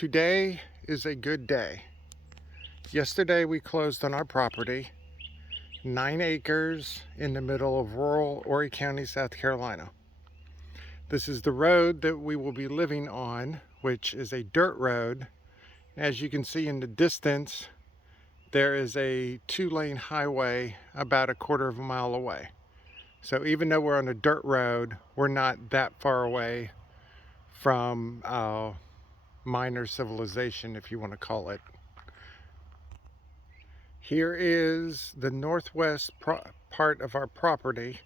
Today is a good day. Yesterday we closed on our property, 9 acres in the middle of rural Horry County, South Carolina. This is the road that we will be living on, which is a dirt road. As you can see in the distance, there is a 2-lane highway about a quarter of a mile away. So even though we're on a dirt road, we're not that far away from minor civilization, if you want to call it. Here is the northwest part of our property.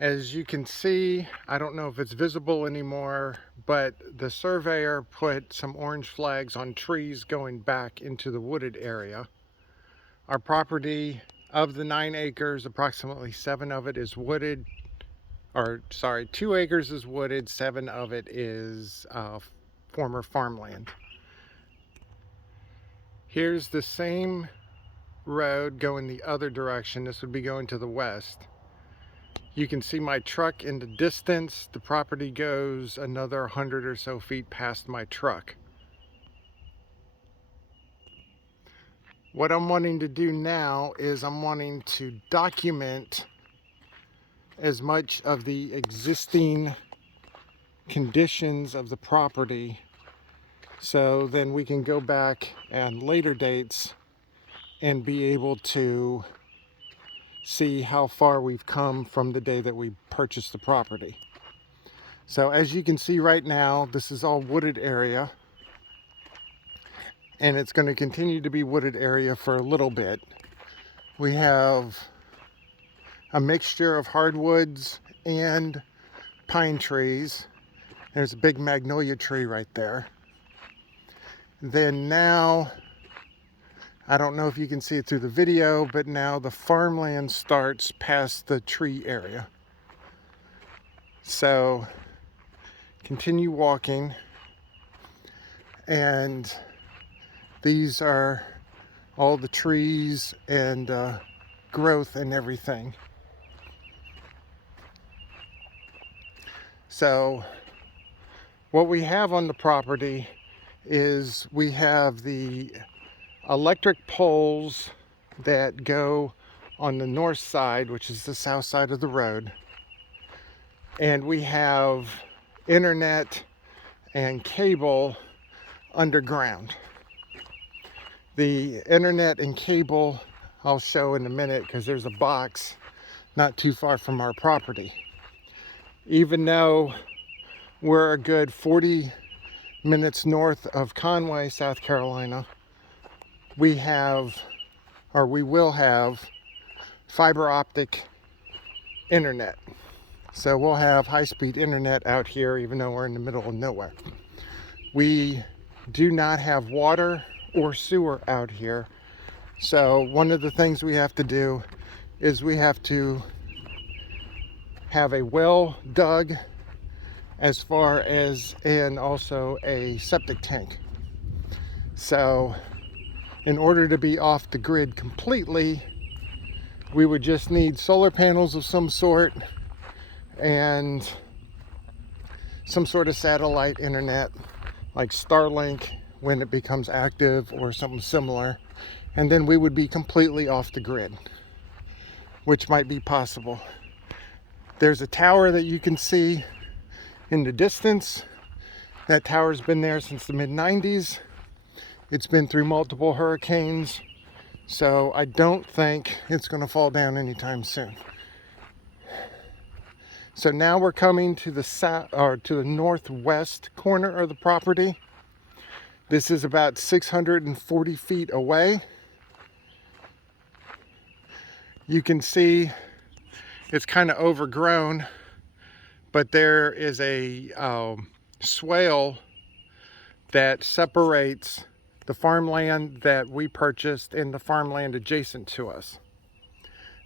As you can see, I don't know if it's visible anymore, but the surveyor put some orange flags on trees going back into the wooded area. Our property, of the 9 acres, approximately 7 of it is wooded, 2 acres is wooded, 7 of it is former farmland. Here's the same road going the other direction. This would be going to the west. You can see my truck in the distance. The property goes another 100 or so feet past my truck. What I'm wanting to do now is I'm wanting to document as much of the existing conditions of the property, so then we can go back at later dates and be able to see how far we've come from the day that we purchased the property. So as you can see right now, this is all wooded area, and it's going to continue to be wooded area for a little bit. We have a mixture of hardwoods and pine trees. There's a big magnolia tree right there. Then now, I don't know if you can see it through the video, but now the farmland starts past the tree area. So continue walking, and these are all the trees and growth and everything. So what we have on the property is we have the electric poles that go on the north side, which is the south side of the road, and we have internet and cable underground. The internet and cable I'll show in a minute, because there's a box not too far from our property. Even though we're a good 40 minutes north of Conway, South Carolina, we will have fiber optic internet. So we'll have high-speed internet out here, even though we're in the middle of nowhere. We do not have water or sewer out here. So one of the things we have to do is we have to have a well dug, as far as, and also a septic tank. So in order to be off the grid completely, we would just need solar panels of some sort and some sort of satellite internet like Starlink when it becomes active, or something similar, and then we would be completely off the grid, which might be possible. There's a tower that you can see in the distance. That tower's been there since the mid-90s. It's been through multiple hurricanes, so I don't think it's going to fall down anytime soon. So now we're coming to the south, or to the northwest corner of the property. This is about 640 feet away. You can see it's kind of overgrown, but there is a swale that separates the farmland that we purchased and the farmland adjacent to us.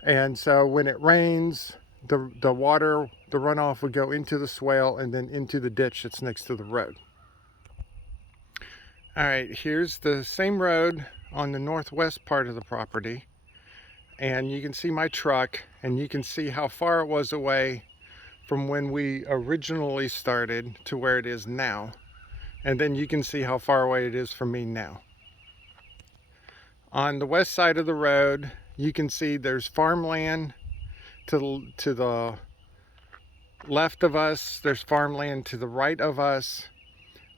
And so when it rains, the water, the runoff would go into the swale and then into the ditch that's next to the road. All right, here's the same road on the northwest part of the property, and you can see my truck, and you can see how far it was away from when we originally started to where it is now. and then you can see how far away it is from me now. On the west side of the road, you can see there's farmland to the left of us. There's farmland to the right of us.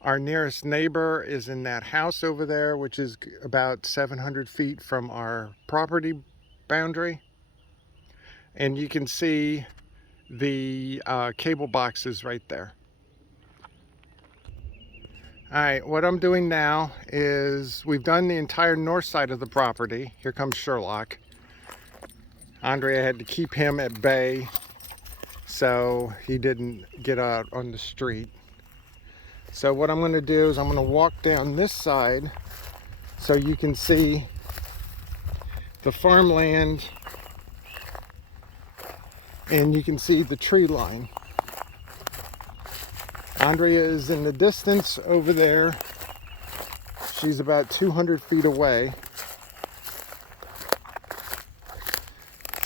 Our nearest neighbor is in that house over there, which is about 700 feet from our property boundary. And you can see the cable boxes right there. All right, what I'm doing now is we've done the entire north side of the property. Here comes Sherlock. Andrea had to keep him at bay so he didn't get out on the street. So what I'm going to do is I'm going to walk down this side so you can see the farmland and you can see the tree line. Andrea is in the distance over there. She's about 200 feet away.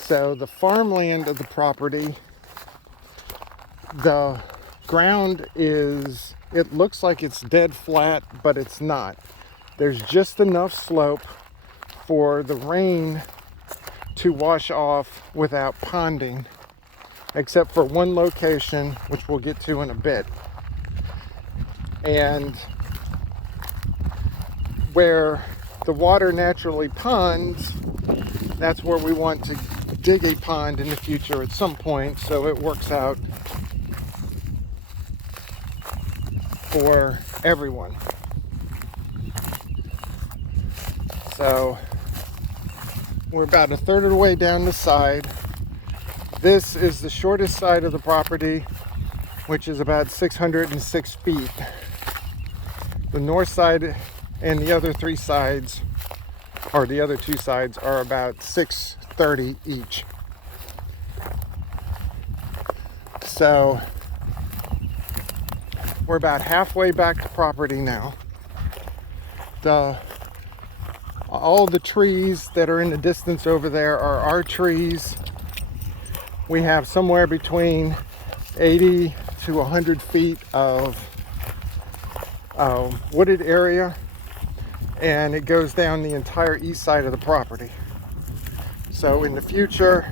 So the farmland of the property, the ground is, it looks like it's dead flat, but it's not. There's just enough slope for the rain to wash off without ponding, except for one location, which we'll get to in a bit. And where the water naturally ponds, that's where we want to dig a pond in the future at some point, so it works out for everyone. So we're about a third of the way down the side. This is the shortest side of the property, which is about 606 feet. The north side and the other three sides, or the other two sides, are about 630 each. So we're about halfway back to property now. All the trees that are in the distance over there are our trees. We have somewhere between 80 to 100 feet of wooded area, and it goes down the entire east side of the property. So in the future,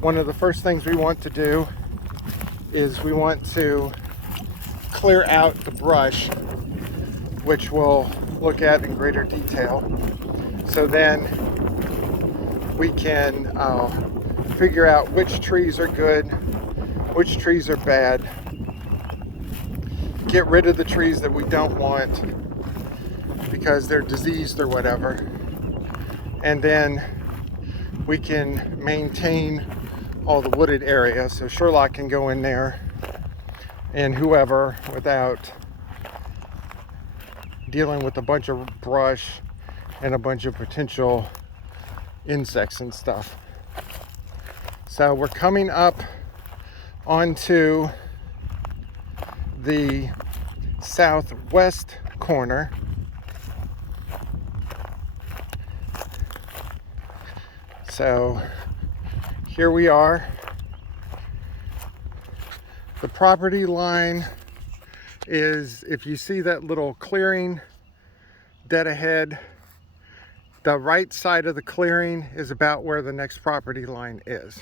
one of the first things we want to do is we want to clear out the brush, which we'll look at in greater detail. So then we can figure out which trees are good, which trees are bad, get rid of the trees that we don't want because they're diseased or whatever, and then we can maintain all the wooded area so Sherlock can go in there and whoever without dealing with a bunch of brush and a bunch of potential insects and stuff. So we're coming up onto the southwest corner. So here we are. The property line is, if you see that little clearing dead ahead, the right side of the clearing is about where the next property line is.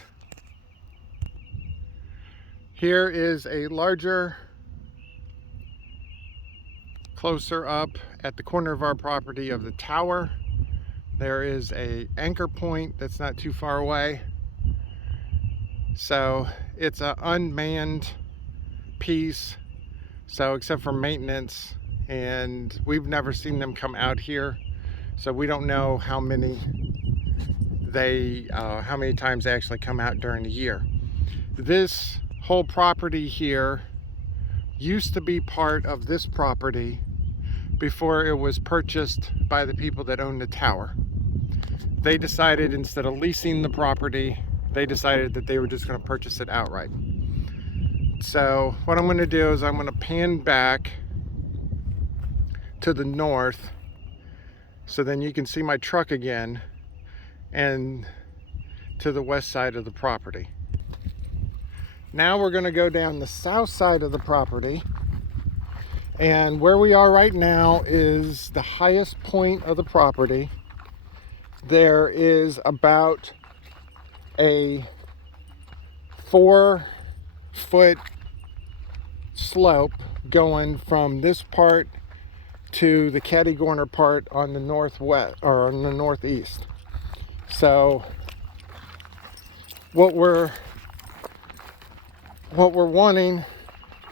Here is a larger, closer up at the corner of our property of the tower. There is a anchor point that's not too far away. So it's an unmanned piece, so except for maintenance, and we've never seen them come out here, so we don't know how many times they actually come out during the year. This whole property here used to be part of this property before it was purchased by the people that own the tower. They decided, instead of leasing the property, they decided that they were just going to purchase it outright. So what I'm going to do is I'm going to pan back to the north so then you can see my truck again, and to the west side of the property. Now we're going to go down the south side of the property, And where we are right now is the highest point of the property. There is about a 4-foot slope going from this part to the catty corner part on the northwest or on the northeast. So what we're wanting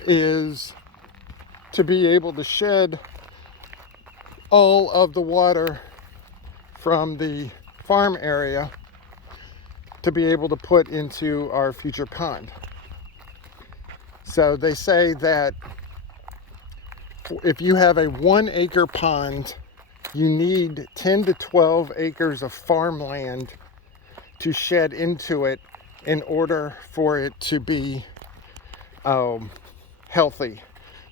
is to be able to shed all of the water from the farm area to be able to put into our future pond. So they say that if you have a 1-acre pond, you need 10 to 12 acres of farmland to shed into it in order for it to be healthy,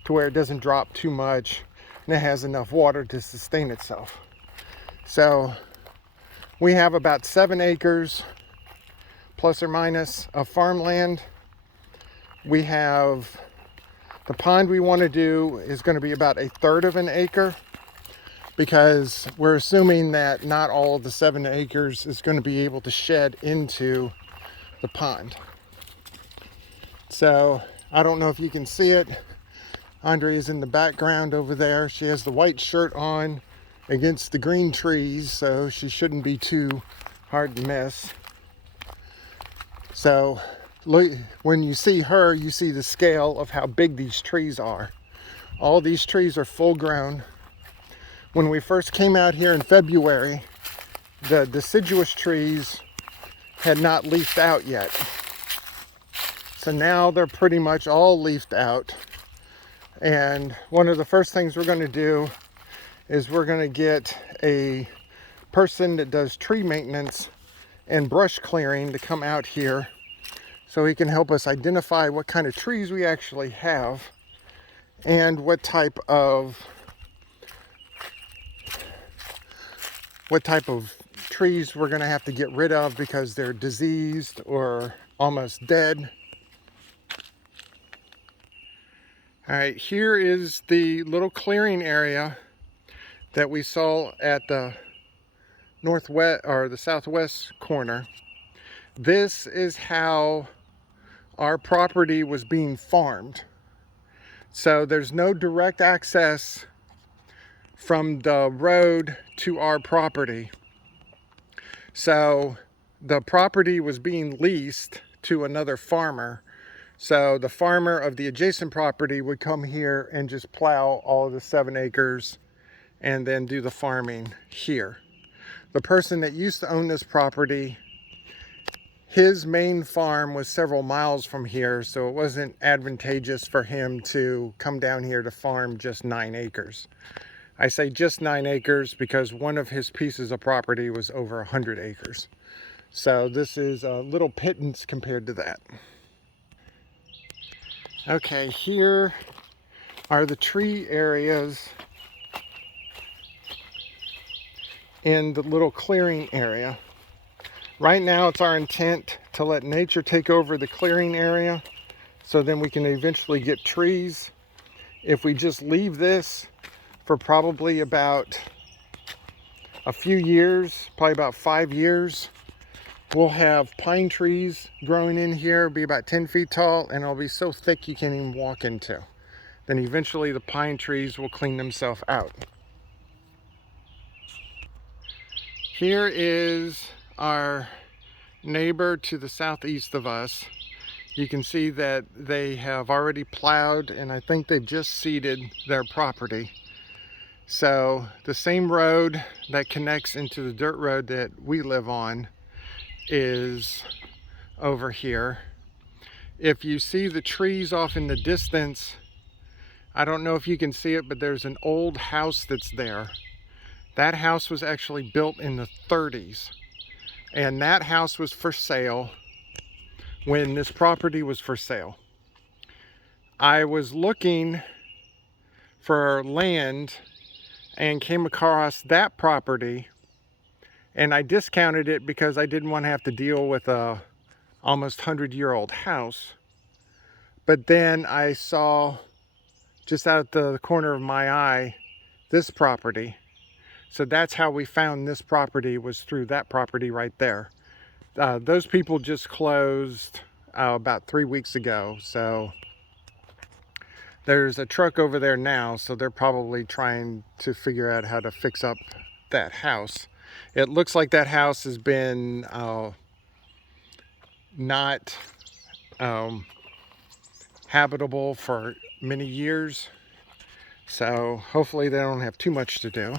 to where it doesn't drop too much and it has enough water to sustain itself. So we have about 7 acres plus or minus of farmland. We have the pond we want to do is going to be about 1/3 of an acre, because we're assuming that not all of the 7 acres is going to be able to shed into the pond. So I don't know if you can see it. Andre is in the background over there. She has the white shirt on against the green trees, so she shouldn't be too hard to miss. So when you see her, you see the scale of how big these trees are. All these trees are full grown. When we first came out here in February, the deciduous trees had not leafed out yet. So now they're pretty much all leafed out. And one of the first things we're going to do is we're going to get a person that does tree maintenance and brush clearing to come out here so he can help us identify what kind of trees we actually have and what type of trees we're going to have to get rid of because they're diseased or almost dead. All right, here is the little clearing area that we saw at the northwest or the southwest corner. This is how our property was being farmed. So there's no direct access from the road to our property. So the property was being leased to another farmer. So the farmer of the adjacent property would come here and just plow all of the 7 acres and then do the farming here. The person that used to own this property, his main farm was several miles from here, so it wasn't advantageous for him to come down here to farm just 9 acres. I say just 9 acres because one of his pieces of property was over 100 acres. So this is a little pittance compared to that. Okay, here are the tree areas in the little clearing area. Right now it's our intent to let nature take over the clearing area so then we can eventually get trees. If we just leave this for probably about a few years, probably about 5 years, we'll have pine trees growing in here, be about 10 feet tall, and it'll be so thick you can't even walk into. Then eventually the pine trees will clean themselves out. Here is our neighbor to the southeast of us. You can see that they have already plowed, and I think they've just seeded their property. So the same road that connects into the dirt road that we live on is over here. If you see the trees off in the distance, I don't know if you can see it, but there's an old house that's there. That house was actually built in the 30s, and that house was for sale when this property was for sale. I was looking for land and came across that property, and I discounted it because I didn't want to have to deal with a almost 100-year-old house. But then I saw just out the corner of my eye, this property. So that's how we found this property, was through that property right there. Those people just closed about 3 weeks ago. So there's a truck over there now, so they're probably trying to figure out how to fix up that house. It looks like that house has been not habitable for many years. So hopefully they don't have too much to do.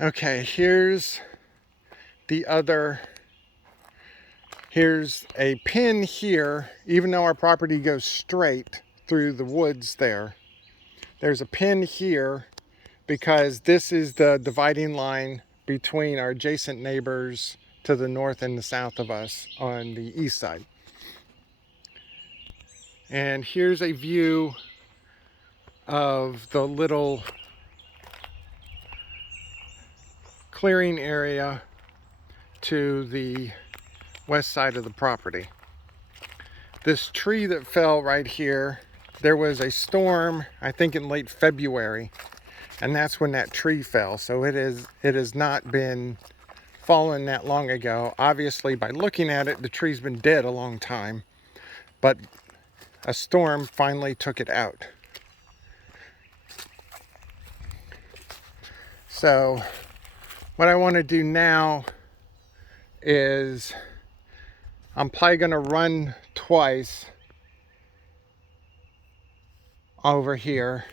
Okay, here's a pin here. Even though our property goes straight through the woods there's a pin here because this is the dividing line between our adjacent neighbors to the north and the south of us on the east side. And here's a view of the little clearing area to the west side of the property. This tree that fell right here, there was a storm, I think in late February, and that's when that tree fell. So it has not been fallen that long ago. Obviously, by looking at it, the tree's been dead a long time, but a storm finally took it out. So what I want to do now is I'm probably going to run twice over here.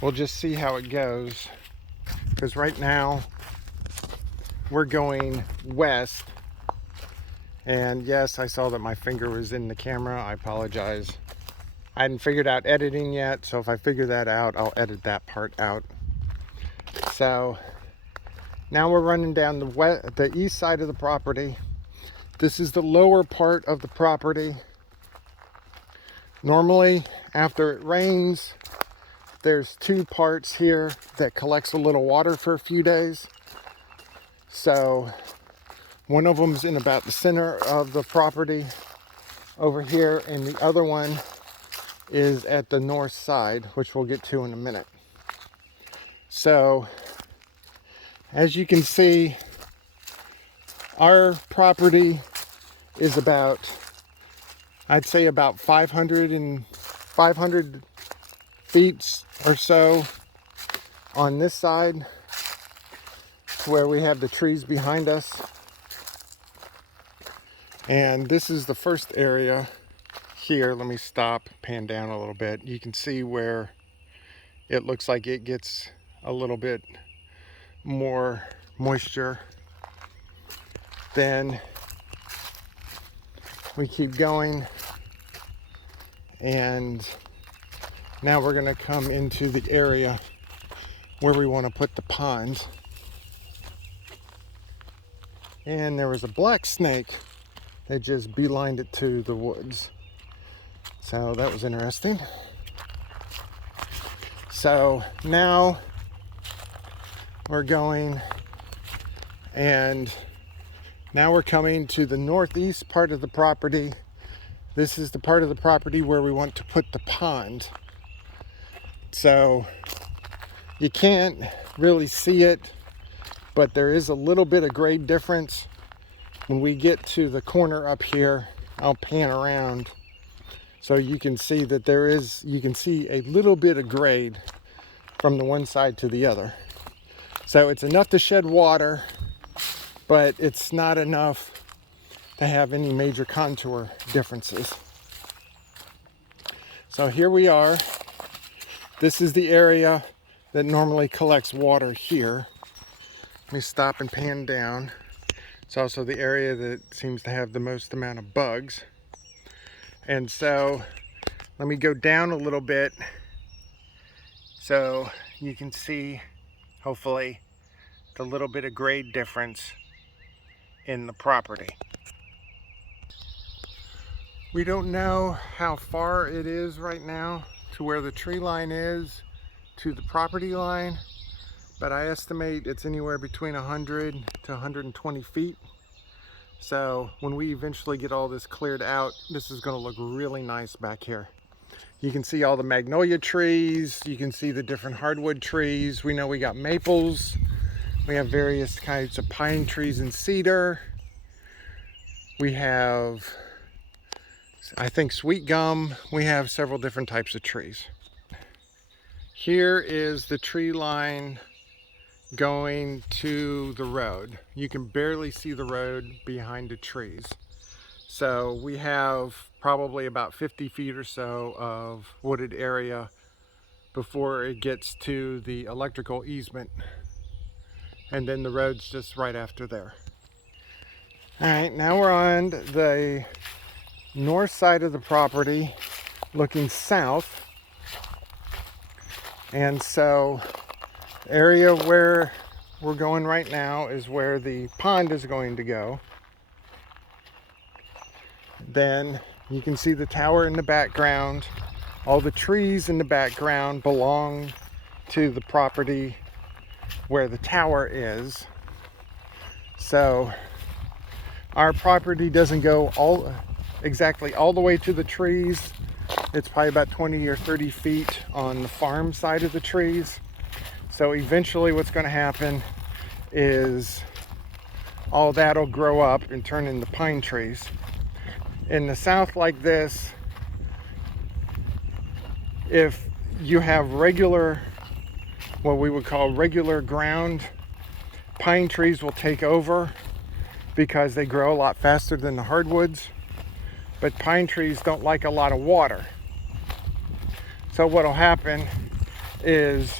We'll just see how it goes, because right now we're going west. And yes, I saw that my finger was in the camera. I apologize. I hadn't figured out editing yet, so if I figure that out, I'll edit that part out. So now we're running down the east side of the property. This is the lower part of the property. Normally, after it rains, there's two parts here that collects a little water for a few days. So one of them's in about the center of the property over here, and the other one is at the north side, which we'll get to in a minute. So as you can see, our property is about, I'd say about 500 feet or so on this side, where we have the trees behind us. And this is the first area here. Let me stop, pan down a little bit. You can see where it looks like it gets a little bit more moisture. Then we keep going, and now we're going to come into the area where we want to put the ponds. And there was a black snake that just beelined it to the woods. So that was interesting. So now we're going, and now we're coming to the northeast part of the property. This is the part of the property where we want to put the pond. So you can't really see it, but there is a little bit of grade difference. When we get to the corner up here, I'll pan around so you can see that you can see a little bit of grade from the one side to the other. So it's enough to shed water, but it's not enough to have any major contour differences. So here we are. This is the area that normally collects water here. Let me stop and pan down. It's also the area that seems to have the most amount of bugs. And so let me go down a little bit so you can see, hopefully, the little bit of grade difference in the property. We don't know how far it is right now to where the tree line is to the property line, but I estimate it's anywhere between 100 to 120 feet. So when we eventually get all this cleared out, this is going to look really nice back here. You can see all the magnolia trees. You can see the different hardwood trees. We know we got maples. We have various kinds of pine trees and cedar. We have, I think, sweet gum. We have several different types of trees. Here is the tree line going to the road. You can barely see the road behind the trees. So we have probably about 50 feet or so of wooded area before it gets to the electrical easement. And then the road's just right after there. All right, now we're on the north side of the property looking south. And so the area where we're going right now is where the pond is going to go. Then you can see the tower in the background. All the trees in the background belong to the property where the tower is. So our property doesn't go exactly all the way to the trees. It's probably about 20 or 30 feet on the farm side of the trees. So eventually what's going to happen is all that'll grow up and turn into pine trees. In the south like this, if you have regular, what we would call regular ground, pine trees will take over because they grow a lot faster than the hardwoods. But pine trees don't like a lot of water. So what'll happen is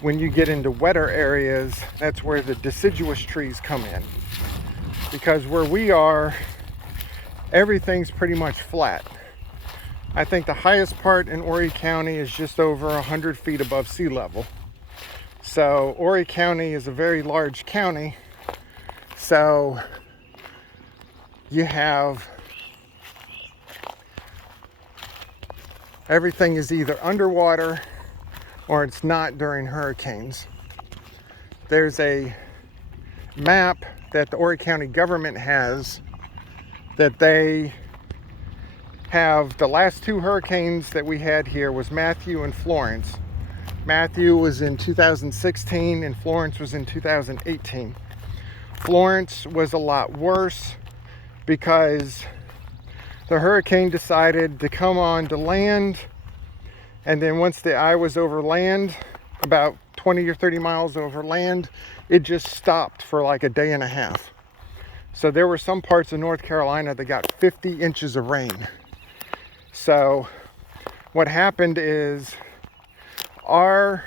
when you get into wetter areas, that's where the deciduous trees come in. Because where we are, everything's pretty much flat. I think the highest part in Horry County is just over 100 feet above sea level. So Horry County is a very large county. So you have everything is either underwater or it's not during hurricanes. There's a map that the Horry County government has that they have. The last two hurricanes that we had here was Matthew and Florence. Matthew was in 2016 and Florence was in 2018. Florence was a lot worse because the hurricane decided to come on to land, and then once the eye was over land, about 20 or 30 miles over land, it just stopped for like a day and a half. So there were some parts of North Carolina that got 50 inches of rain. So what happened is where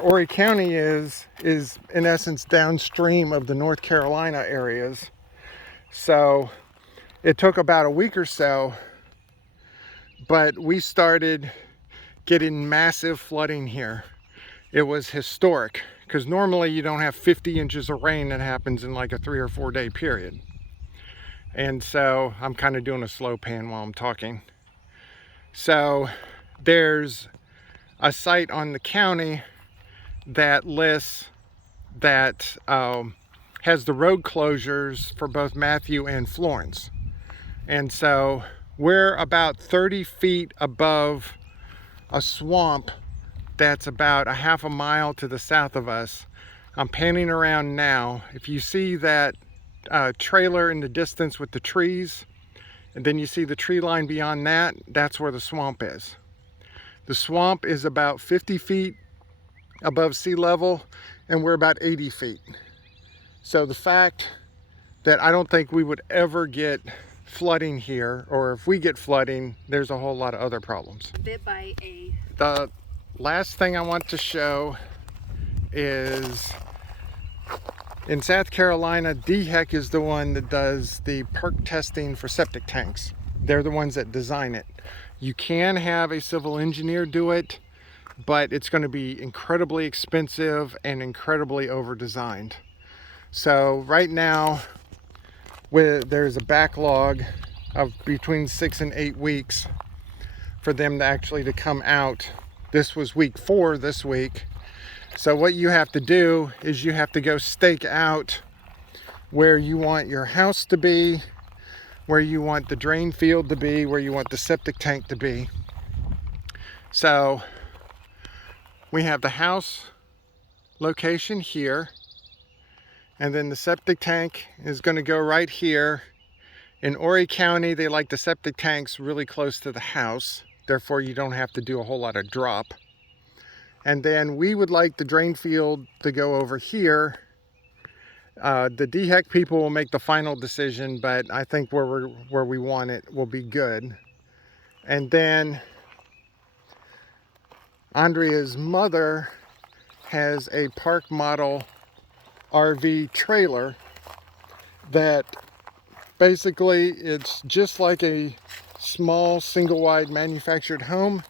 Horry County is in essence downstream of the North Carolina areas. So it took about a week or so, but we started getting massive flooding here. It was historic, because normally you don't have 50 inches of rain that happens in like a 3 or 4 day period. And so I'm kind of doing a slow pan while I'm talking. So there's a site on the county that lists that has the road closures for both Matthew and Florence. And so we're about 30 feet above a swamp that's about a half a mile to the south of us. I'm panning around now. If you see that trailer in the distance with the trees, and then you see the tree line beyond that, that's where the swamp is. The swamp is about 50 feet above sea level, and we're about 80 feet. So the fact that I don't think we would ever get flooding here, or if we get flooding, there's a whole lot of other problems. The last thing I want to show is in South Carolina, DHEC is the one that does the perk testing for septic tanks. They're the ones that design it. You can have a civil engineer do it, but it's going to be incredibly expensive and incredibly over-designed. So right now, there's a backlog of between 6 and 8 weeks for them to actually come out. This was week 4 this week. So what you have to do is you have to go stake out where you want your house to be, where you want the drain field to be, where you want the septic tank to be. So we have the house location here, and then the septic tank is going to go right here. In Horry County, they like the septic tanks really close to the house, therefore you don't have to do a whole lot of drop. And then we would like the drain field to go over here. The DHEC people will make the final decision, but I think where we want it will be good. And then Andrea's mother has a park model RV trailer that basically it's just like a small single wide manufactured home,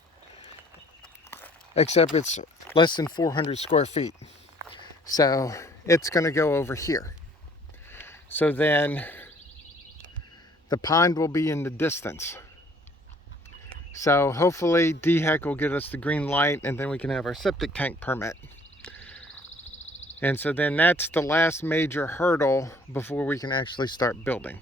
except it's less than 400 square feet. So it's going to go over here. So then the pond will be in the distance. So hopefully DHEC will get us the green light, and then we can have our septic tank permit. And so then that's the last major hurdle before we can actually start building.